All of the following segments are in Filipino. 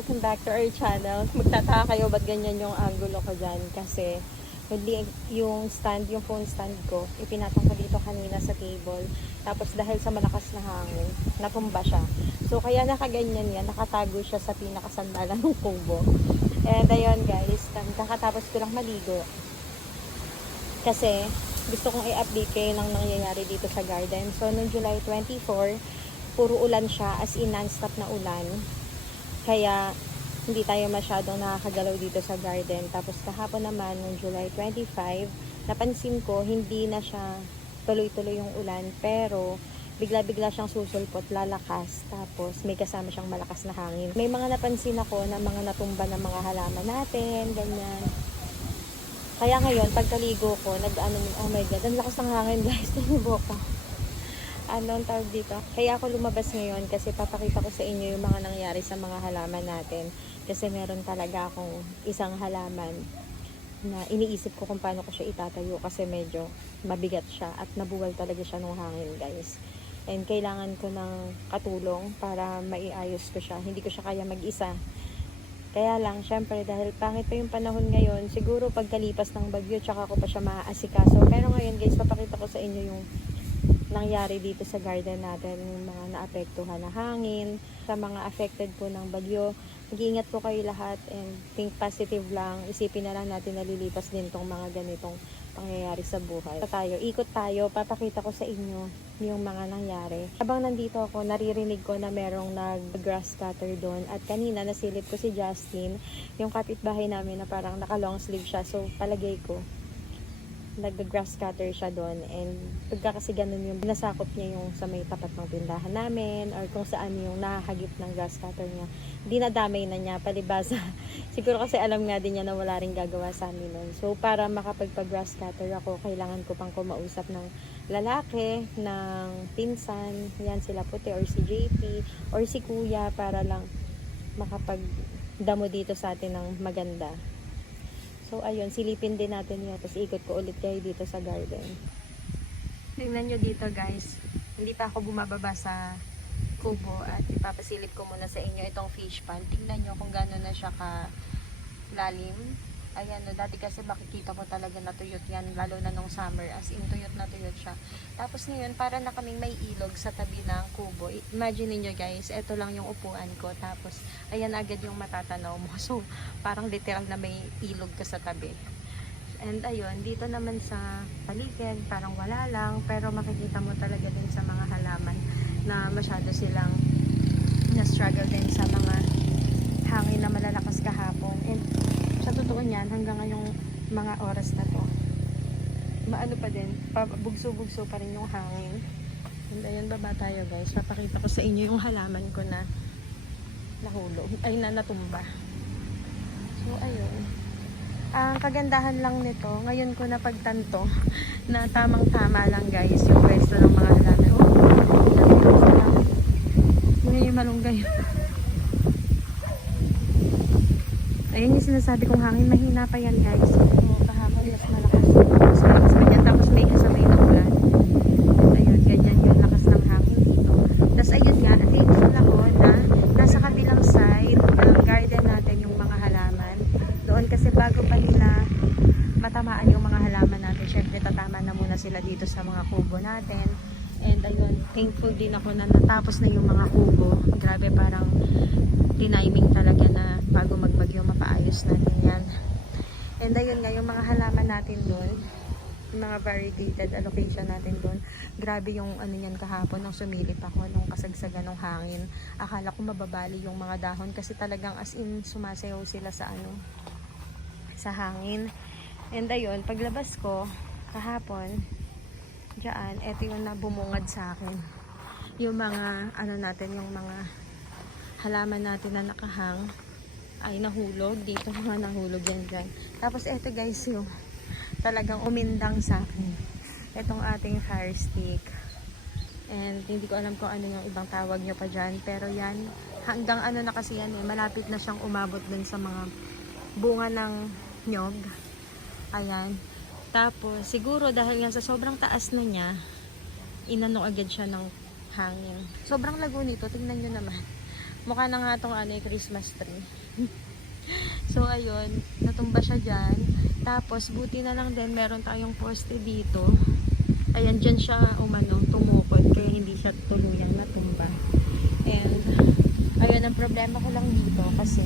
welcome back to our channel. Magtataka kayo ba't ganyan yung angulo ko dyan kasi hindi yung stand, yung phone stand ko, ipinatong ko dito kanina sa table. Tapos dahil sa malakas na hangin, natumba siya. So kaya nakaganyan yan, nakatago siya sa pinakasandalan ng kubo. And ayun guys, kakatapos ko lang maligo. Kasi gusto kong i-update kayo ng nangyayari dito sa garden. So noong July 24, puro ulan siya, as in non-stop na ulan. Kaya hindi tayo masyadong nakakagalaw dito sa garden. Tapos kahapon naman, noong July 25, napansin ko hindi na siya tuloy-tuloy yung ulan. Pero bigla-bigla siyang susulpot, lalakas. Tapos may kasama siyang malakas na hangin. May mga napansin ako na mga natumba ng mga halaman natin, ganyan. Kaya ngayon, pagkaligo ko, oh my god, ang lakas ng hangin guys, tinibo ko. Anong tawag dito? Kaya ako lumabas ngayon kasi papakita ko sa inyo yung mga nangyari sa mga halaman natin. Kasi meron talaga akong isang halaman na iniisip ko kung paano ko siya itatayo kasi medyo mabigat siya at nabuwal talaga siya ng hangin guys. And kailangan ko ng katulong para maiayos ko siya. Hindi ko siya kaya mag-isa. Kaya lang, syempre, dahil pangit pa yung panahon ngayon, siguro pagkalipas ng bagyo, tsaka ko pa siya maaasikaso. Pero ngayon guys, papakita ko sa inyo yung nangyari dito sa garden natin, yung mga naapektuhan na hangin, sa mga affected po ng bagyo. Mag-iingat po kayo lahat and think positive lang. Isipin na lang natin na lilipas din tong mga ganitong pangyayari sa buhay. Ikot tayo, papakita ko sa inyo yung mga nangyari. Habang nandito ako, naririnig ko na merong nag-grass cutter doon. At kanina nasilip ko si Justin, yung kapitbahay namin na parang naka-long sleeve siya. So palagay ko, nag-grass cutter siya doon, and pagka kasi ganun yung binasakop niya yung sa may tapat ng tindahan namin or kung saan yung nahahagip ng grass cutter niya, dinadamay na niya palibasa. Siguro kasi alam nga din niya na wala rin gagawa sa amin nun. So para makapagpa-grass cutter ako, kailangan ko pang kumausap ng lalaki, ng pinsan, yan sila puti or si JP or si kuya para lang makapagdamo dito sa atin ng maganda. So, ayun, silipin din natin yun. Tapos, ikot ko ulit kayo dito sa garden. Tingnan nyo dito, guys. Hindi pa ako bumababa sa kubo at ipapasilip ko muna sa inyo itong fish pond. Tingnan nyo kung gano'n na siya ka-lalim. Ayan, no, dati kasi makikita ko talaga na tuyot yan, lalo na nung summer. As in, tuyot na tuyot siya. Tapos ngayon, para na kaming may ilog sa tabi ng kubo. Imagine niyo guys, ito lang yung upuan ko. Tapos, ayan agad yung matatanaw mo. So, parang literal na may ilog ka sa tabi. And ayun, dito naman sa paligid, parang wala lang. Pero makikita mo talaga din sa mga halaman na masyado silang na-struggle din sa mga hangin na malalakas kahapon. And sa totoo niyan, hanggang ngayong mga oras na to, maano pa din, bugso-bugso pa rin yung hangin. And ayun, baba tayo guys. Papakita ko sa inyo yung halaman ko na nahulog, ay na natumba. So ayun. Ang kagandahan lang nito, ngayon ko napagtanto na tamang-tama lang guys yung pwesto ng mga halaman. Yun yung malunggay. Ayun yung sinasabi kong hangin, mahina pa yan guys. So, kahapon mas malakas. Tapos may kasabay ng ulan. Ayun, ganyan yung lakas ng hangin dito. Tapos ayun nga, thankful ako na nasa kabilang side ng garden natin yung mga halaman. Doon kasi bago pa nila matamaan yung mga halaman natin, syempre tatama na muna sila dito sa mga kubo natin. And ayun, thankful din ako na natapos na yung mga kubo. Grabe, parang tiniming talaga na bago magbagyo mapaayos natin yan. And ayun nga, yung mga halaman natin doon, yung mga variegated allocation natin doon, grabe yung ano yan kahapon nung sumilip ako nung kasagsagan ng hangin. Akala ko mababali yung mga dahon kasi talagang as in sumasayaw sila sa ano, sa hangin. And ayun, paglabas ko kahapon diyan, eto yung nabumungad sa akin, yung mga ano natin, yung mga halaman natin na nakahang ay nahulog dito, mga nahulog yan dyan. Tapos eto guys, yung talagang umindang sa akin, etong ating fire stick, and hindi ko alam kung ano yung ibang tawag nyo pa dyan, pero yan, hanggang ano na kasi yan malapit na siyang umabot dun sa mga bunga ng nyog. Ayan. Tapos siguro dahil nga sa sobrang taas na niya, inano agad siya ng hangin. Sobrang lago nito, tingnan nyo naman. Mukha na nga itong ano, Christmas tree. So ayun, natumba siya dyan. Tapos buti na lang din meron tayong poste dito. Ayan, dyan siya tumukod, kaya hindi siya tuluyang natumba. And ayun, ang problema ko lang dito kasi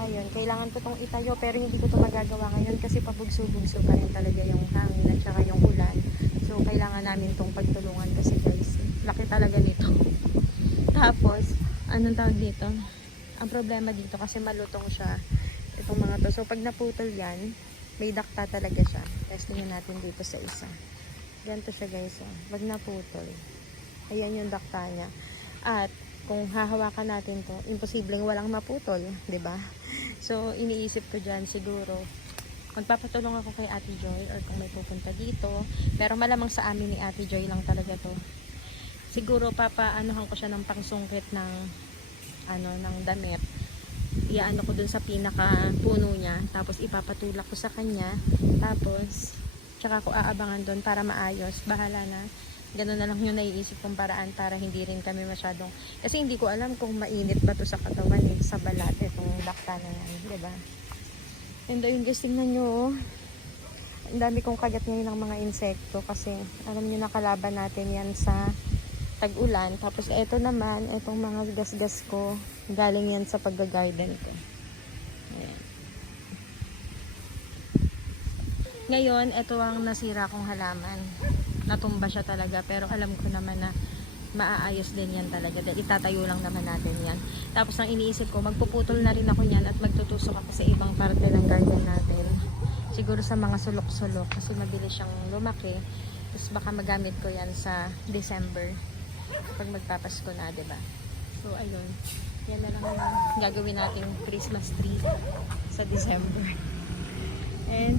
ayun, kailangan ko tong itayo pero hindi ko to magagawa ngayon kasi pabugso-bugso pa rin talaga yung hangin at saka yung ulan. So kailangan namin tong pagtulungan kasi guys, laki talaga nito. Tapos anong tawag dito? Ang problema dito kasi malutong siya itong mga to. So pag naputol yan, may dakta talaga siya. Testingin natin dito sa isa. Ganito siya guys. Oh. Pag naputol, ayan yung dakta niya. At kung hahawakan natin to, imposibleng walang maputol, 'di ba? So iniisip ko diyan siguro magpapatulong ako kay Ate Joy or kung may pupunta dito. Pero malamang sa amin ni Ate Joy lang talaga to. Siguro papaanohan ko siya ng pangsungkit ng ng damit. Iyaano ko dun sa pinaka puno niya, tapos ipapatulak ko sa kanya, tapos tsaka ko aabangan dun para maayos. Bahala na. Ganun na lang yung naiisip kong paraan para hindi rin kami masyadong, kasi hindi ko alam kung mainit ba to sa katawan sa balat itong lakta na yan, diba? And ayun guys, tingnan nyo, ang dami kong kagat ngayon ng mga insekto kasi alam nyo nakalaban natin yan sa tag-ulan. Tapos ito naman, itong mga gasgas ko, galing yan sa pag-garden ko. Ayan. Ngayon, ito ang nasira kong halaman. Natumba siya talaga, pero alam ko naman na maaayos din yan talaga. Dahil itatayo lang naman natin yan. Tapos ang iniisip ko, magpuputol na rin ako yan at magtutusok ako sa ibang parte ng garden natin. Siguro sa mga sulok-sulok kasi mabilis siyang lumaki. Tapos baka magamit ko yan sa December pag magpapasko na, diba? So ayun, yan na lang yung gagawin nating Christmas tree sa December. And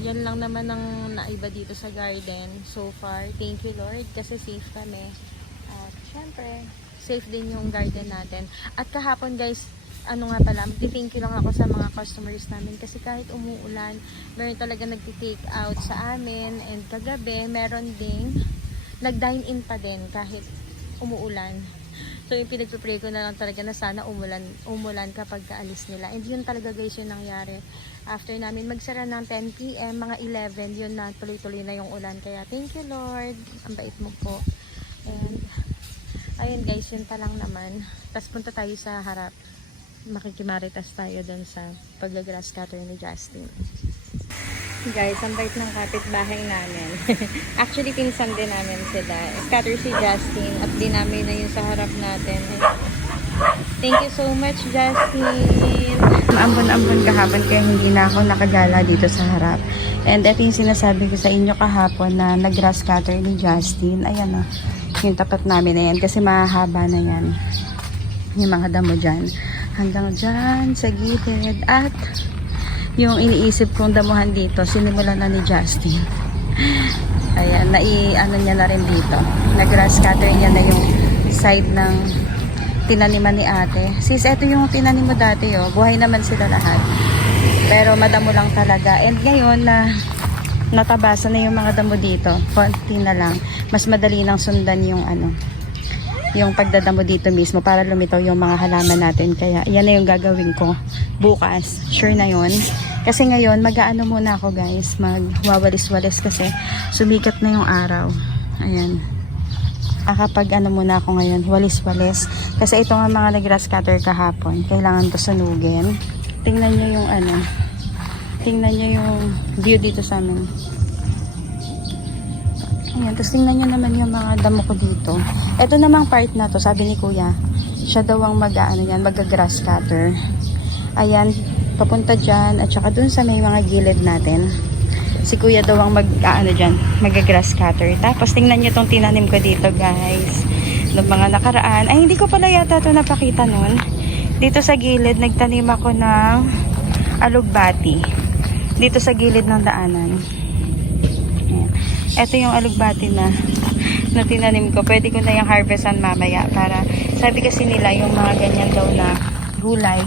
yan lang naman ang naiba dito sa garden so far. Thank you Lord kasi safe kami. At syempre safe din yung garden natin. At kahapon guys, nga pala, thank you lang ako sa mga customers namin kasi kahit umuulan, meron talaga nagti-take out sa amin, and kagabi meron ding nag-dine in pa din kahit umuulan. So yung pinagpipray ko na lang talaga na sana umulan kapag kaalis nila. And yun talaga guys yung nangyari. After namin magsara ng 10 PM, mga 11, yun na tuloy-tuloy na yung ulan. Kaya thank you Lord, ang bait mo po. And ayun guys, yun pa lang naman. Tapos punta tayo sa harap. Makikimaritas tayo dun sa pag-grass cutter ni Justin. Guys, ang bait ng kapitbahay namin. Actually, pinsan din namin sila. Scatter si Justin at dinami na yun sa harap natin. Thank you so much, Justin. Ambon-ambon kahapon kaya hindi na ako nakagala dito sa harap. And ito yung sinasabi ko sa inyo kahapon na nag-grass cutter ni Justin. Ayan o, yung tapat namin na yan kasi mahahaba na yan. Yung mga damo dyan. Hanggang dyan sa gilid. At yung iniisip kong damuhan dito, sinimulan na ni Justin. Ayan, ano niya na rin dito. Nag-grass cutter niya na yung side ng tinaniman ni ate. Sis, ito yung tinanim mo dati, oh. Buhay naman sila lahat. Pero madamo lang talaga. And ngayon na natabasa na yung mga damo dito, konti na lang. Mas madali nang sundan yung yung pagdadamo dito mismo para lumitaw yung mga halaman natin. Kaya yan na yung gagawin ko bukas. Sure na yun. Kasi ngayon mag-aano muna ako guys, magwawalis-walis kasi sumikat na yung araw. Ayan. Kapag muna ako ngayon, walis-walis. Kasi ito nga mga nag-grass cutter kahapon. Kailangan to sunugin. Tingnan nyo yung tingnan nyo yung view dito sa amin. Ayan, tapos tingnan nyo naman yung mga damo ko dito. Ito namang part na to, sabi ni Kuya, siya daw ang mag-grass cutter. Ayan, papunta dyan, at saka dun sa may mga gilid natin. Si Kuya daw ang mag-grass cutter. Tapos tingnan nyo tong tinanim ko dito guys. Noong mga nakaraan, ay hindi ko pala yata ito napakita nun. Dito sa gilid, nagtanim ako ng alugbati. Dito sa gilid ng daanan. Ayan. Ito yung alugbati na tinanim ko. Pwede ko na yung harvestan mamaya para, sabi kasi nila yung mga ganyan daw na gulay,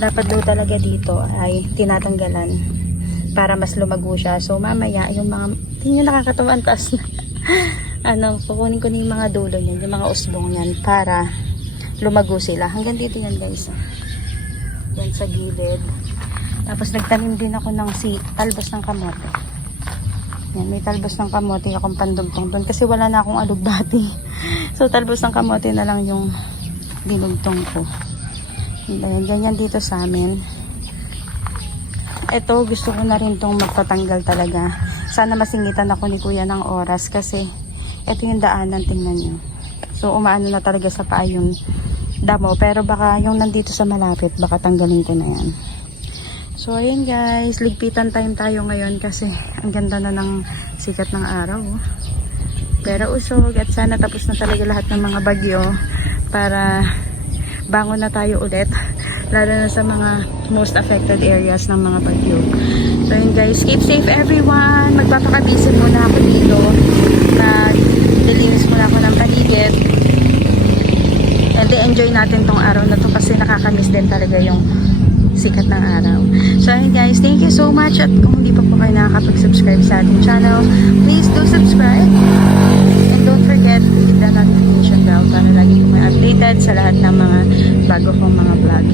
dapat daw talaga dito ay tinatanggalan para mas lumago siya. So mamaya yung mga, tingnan nakakatuwa ang taas na kukunin ko na yung mga dulo niyan, yung mga usbong niyan para lumago sila. Hanggang dito yan guys. Yan sa gilid. Tapos nagtanim din ako ng talbos ng kamote. Yan, may talbos ng kamote akong pandugtong doon kasi wala na akong alugbati. So talbos ng kamote na lang yung dinugtong ko. Ayan, ganyan dito sa amin. Ito, gusto ko na rin tong magtatanggal talaga. Sana masingitan ako ni kuya ng oras kasi ito yung daanan, tingnan nyo. So umaano na talaga sa paa yung damo. Pero baka yung nandito sa malapit, baka tanggalin ko na yan. So ayun guys, ligpitan time tayo ngayon kasi ang ganda na ng sikat ng araw. Pero usog at sana tapos na talaga lahat ng mga bagyo para bangon na tayo ulit. Lalo na sa mga most affected areas ng mga bagyo. So ayun guys, keep safe everyone. Magpapakabisin muna ako dito. Dilinis muna ako ng paligid. And enjoy natin tong araw na to kasi nakakamiss din talaga yung sikat ng araw. So ayun guys, thank you so much at kung hindi pa po kayo nakakapag-subscribe sa ating channel, please do subscribe and don't forget to hit the notification bell para lagi po kayo updated sa lahat ng mga bago kong mga vlog.